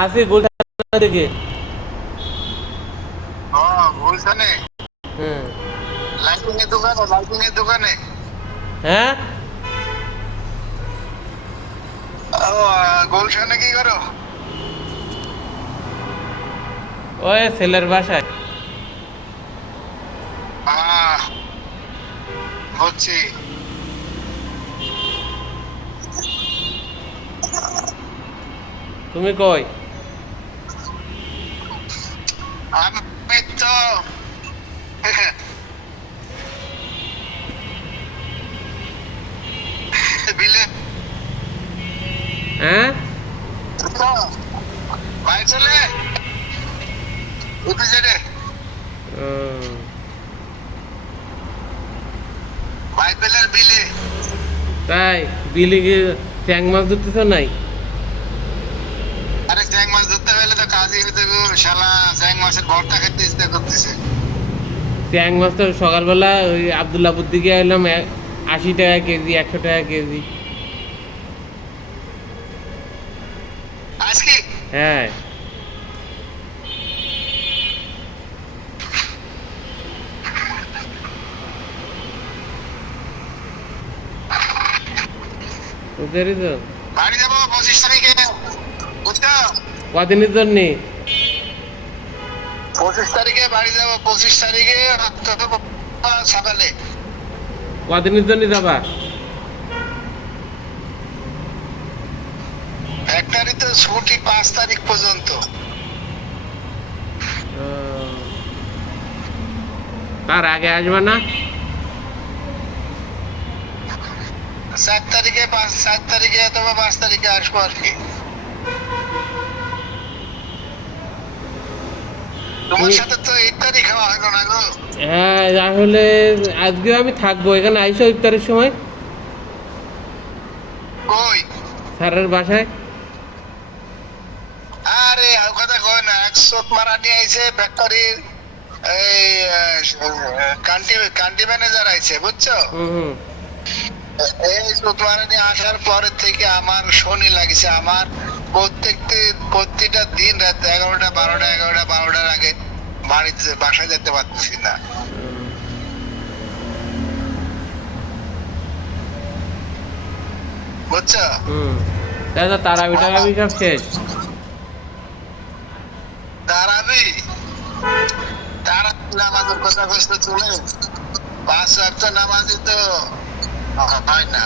আছি গুলশান দিকে। গুলশানে হুম। লাইটিং এর দোকানে হ্যাঁ, গুলশানে কি করো? ওই ছেলের বাসায়। আহ, হচ্ছে তুমি কই? আমি তো বিলে হ্যাঁ। ভাই চলে অফিসে উম, বাইপেলের বিলে। তাই বিলি চ্যাং মাছ ধরতেছ নাই? আরে চ্যাং মাছ ধরতে গেলে তো কাজই হইতে গো শালা, চ্যাং মাছের ভর্তা খেতে ইচ্ছা করতেছে। চ্যাং মাছ তো সকালবেলা ওই আবদুল্লাপুর দিকে এলাম, 80 টাকা কেজি, 100 টাকা কেজি। আজকে হ্যাঁ, বুঝতে পেরেছ? বাড়ি যাবো 25 তারিখে, বুঝছো? কদিনের জন্যে? 25 তারিখে বাড়ি যাবো, 25 তারিখে সকালে। কদিনের জন্য যাবা? ফ্যাক্টরি তো ছুটি 5 তারিখ পর্যন্ত। উম, তার আগে আসবে না? 4 তারিখে অথবা 5 তারিখে আসবো আর কি। তোমার তুমি সাথে তো ইফতারি খাওয়া হলো না গো। হ্যাঁ, আসলে আজকেও আমি থাকবো এখানে, আইসো ইফতারের সময় কই? স্যারের বাসায়। আরে আর কথা কয় না, এক চোখ মারা নিয়ে আইছে ফ্যাক্টরির। এই কান্ট্রি কান্ট্রি ম্যানেজার আইছে, বুঝছো? হুম হুম। এই চোখ মারা নিয়ে আসার পরের থেকে আমার শনি লাগছে। আমার প্রত্যেকটা দিন রাত 11টা 12টা 11টা 12টার আগে বাসায় যেতে পারতেছি না, বুঝছো? হুম। দাদা তারাবি টারাবি সব শেষ? তারাবি তারা নামাজের কথা কষ্ট চলে, 5 ওয়াক্ত নামাজই তো হয় না।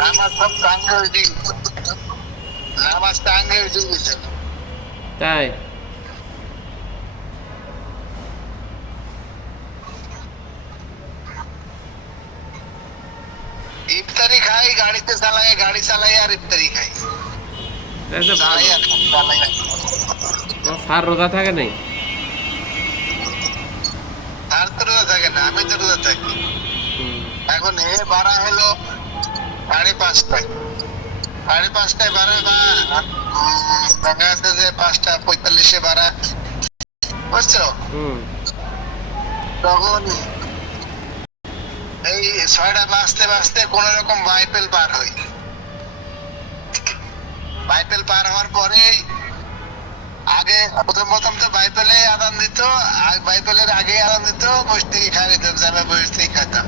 নামাজ সব টাঙ্গে হয়ে গেছে, নামাজ টাঙ্গে হয়ে গেছে। তাই? ইফতারি খাই, গাড়িতে চালাই, গাড়ি চালাই আর ইফতারি খাই। তাই তো চালাই ভালো। আর খাই, চালাই আর খাই। তোমার স্যার রোজা থাকে নাই? আর তো রোজা থাকে না, আমি তো রোজা থাকি। হুম এখন বাড়া হলো 5:30টায়। 5:30টায় বাড়া বা দেখা যাচ্ছে যে 5:45-এ বাড়া, বুঝছো? হুম। তখন এই 6টা বাজতে বাজতে কোন রকম বাইপেল পার হই। বাইপেল পার হওয়ার পরেই আগে প্রথম প্রথম তো বাইপেলে আদান দিত, বাইপেলের আগে আদান দিত, বসে থেকে খাই দিতাম, যাবে বসে থেকে খাইতাম।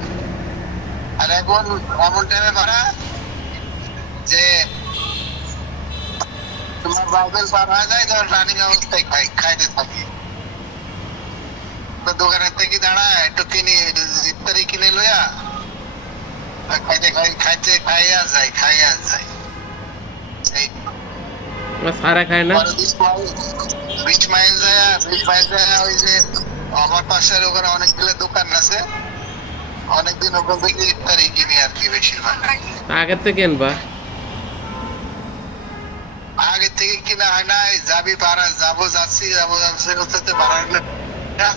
আর এখন এমন টাইমে ভাড়া যে তোমার বাইপেল পার হয়ে যায়, ধর রানিং অবস্থায় খাইতে থাকি। তো দোকানের থেকে দাঁড়ায় একটু কিনে, ইফতারি কিনে লইয়া খাইতে খাইয়া যায় এই। তোমার স্যারে খায় না? পরে 20 মাইল যায় ওই যে আমার পাশের ওখানে অনেকগুলো দোকান আছে, অনেকদিন ওখান থেকে ইফতারি কিনি আর কি বেশিরভাগ। আগের থেকে কিনবা। আগে থেকে কিনা হয় না, যাবি ভাড়া, যাচ্ছি করতে ভাড়া হলো না।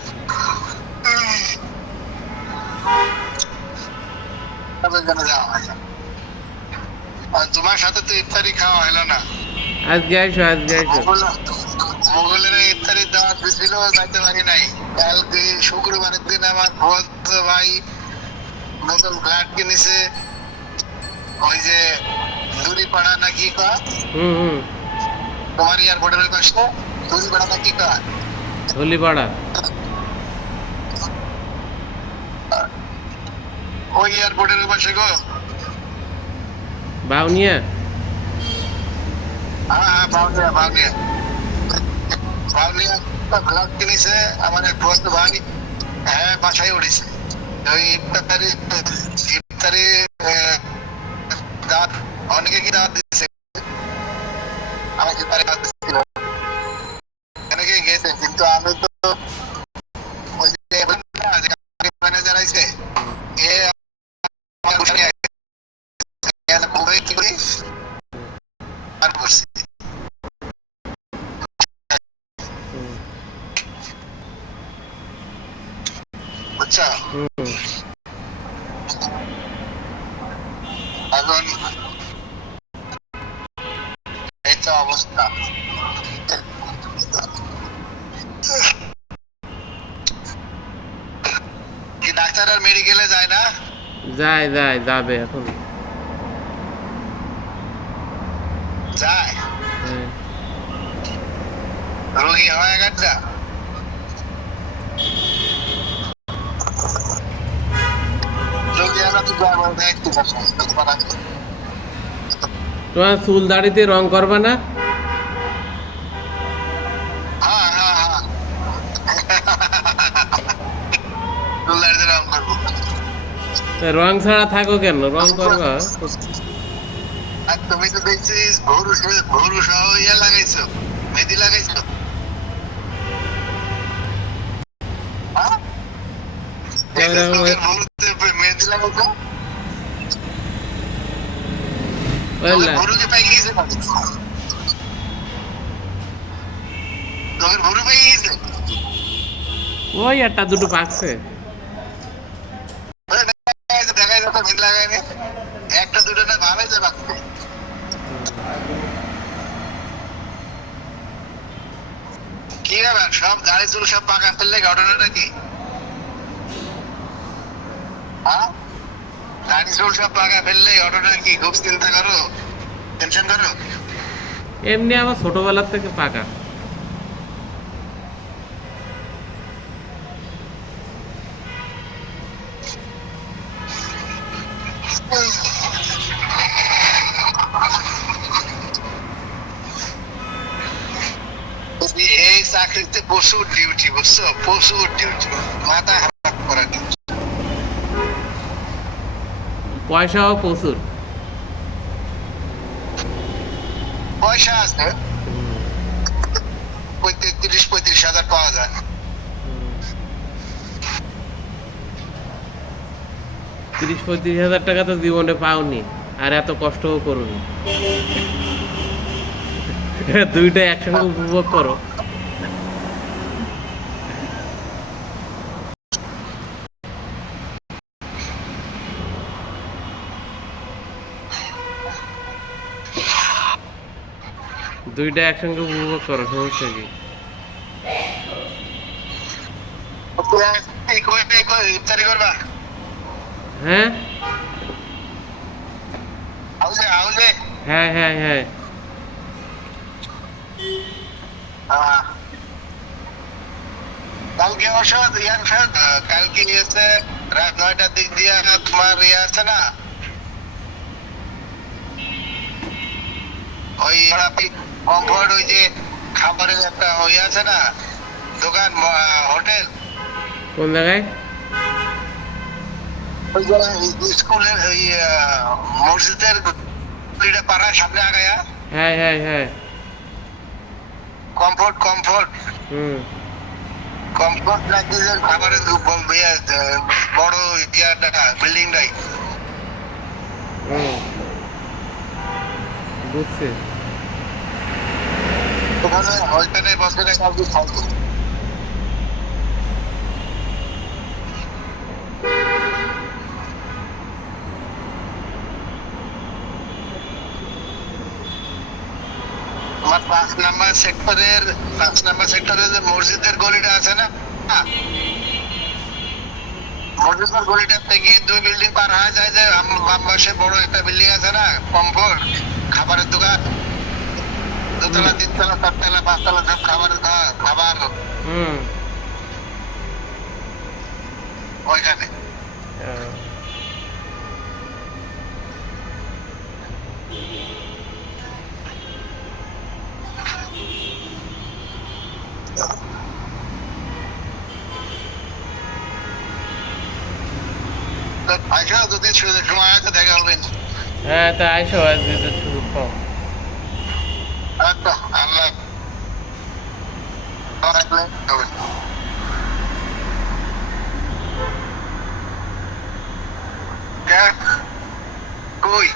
তবে যেন যাওয়া হয় না। আর তোমার সাথে তো ইফতারি খাওয়া হলো না। আজকে আইসো, আজকে আইসো। মোগলের ইফতারির দাওয়াত দিছিল, যাইতে পারি নাই। কালকে শুক্রবারের দিন আমার বলতো ভাই নতুন ফ্ল্যাট কিনেছে ওই যে দূরিপাড়া নাকি কয় হুম। তোমার এয়ারপোর্টের ওই পাশে দূরিপাড়া নাকি কয় ধলিপাড়া। ওই এয়ারপোর্টের ওই পাশে গো। বাউনিয়া। হ্যাঁ বাউনিয়া বাউনিয়া বাউনিয়া ফ্ল্যাট কিনেছে আমার এক বন্ধু ভাই। হ্যাঁ বাসায় উঠেছে ওই ইফতারি ইফতারি দাওয়াত অনেকে কি দাওয়াত দিচ্ছে আমাকে ইফতারি দাওয়াত দিচ্ছিল অনেকে গেছে কিন্তু আমি তো ওই যে ম্যানেজার আছে এ আমার বসে আছে মুম্বাই কি করি আর বসছি হুম। বুঝছো হুম। এখন এই তো অবস্থা। কি ডাক্তার আর মেডিকেলে যায় না যাবে এখন। যায় হ্যাঁ। রোগী হয় একটা রোগী হলে তো যায় বলতে একটু তোমার চুল দাড়িতে রং করবা না? হ্যাঁ হ্যাঁ হ্যাঁ চুলদাড়িতে রং করবো। তা রং ছাড়া থাকো কেন? রং করবা। আর তুমি তো দেখছিস ভরু সহ ইয়া লাগাইছো মেহেদি লাগাইছো হ্যাঁ লোকের ভরুতে মেহেদি লাগাইছো ভরুকে পাই গিয়েছে লোকের ভরু পাই গিয়েছে ওই একটা দুটো পাকছে। দেখা যাচ্ছে মেহেদি লাগাইনি একটা দুটো না ভালোই তো রাখছে কি ব্যাপার সব দাড়ি চুল সব পাকা ফেললে ঘটনাটা কি হ্যাঁ দাড়ি চুল সব পাকা ফেললে ঘটনা কি খুব চিন্তা করো টেনশন করো এমনি আমার ছোটবেলার থেকে পাকা। এই চাকরিতে প্রচুর ডিউটি বুঝছো প্রচুর ডিউটি মাথা হাত করা ডিউটি পয়সাও প্রচুর। পয়সা আছে ৩৫,০০০ পাওয়া যায় ৩০-৩৫ হাজার টাকা তো জীবনে পাওনি আর এত কষ্টও করুনি। দুইটা একসঙ্গে উপভোগ করো। দুইটা একসঙ্গে উপভোগ করো, সমস্যা কি? ইফতারি করবা হ্যাঁ হাউসে হাউসে হ্যাঁ হ্যাঁ হ্যাঁ। কালকে অবশ্য কালকে এসে রাত ৯টার দিক দিয়ে তোমার ইয়ে আছে না ওই কমফোর্ট ওই যে খাবারের একটা ওই আছে না দোকান হোটেল কোন জায়গায়? ওই যে স্কুলের ওই মসজিদের পাড়ার সামনে আগায়া হ্যাঁ হ্যাঁ হ্যাঁ। কমফোর্ট কমফোর্ট হুম। কমফোর্ট নাকি যে খাবারের বড় ইয়াটা বিল্ডিংটাই হুম বুঝছি। ওইখানে বসে কাউকে খাওয়াবো তোমার ৫ নাম্বার সেক্টরের যে মসজিদের গলিটা আছে না মধুপুর গলিটা থেকে 2 বিল্ডিং পার হয়ে যায় যে বাম পাশে বড় একটা বিল্ডিং আছে না, কমফোর্ট খাবারের দোকান, দোতলা, তিনতলা, চারতলা, পাঁচতলা সব খাবারের খাবার হুম। ওইখানে। আহ, তো আইসো, যদি সময় আছে দেখা হবে। হ্যাঁ, তা আইসো আজকে তো শুরু পাও। আচ্ছা, আল্লাহ রাখলে হবে। কে? কই?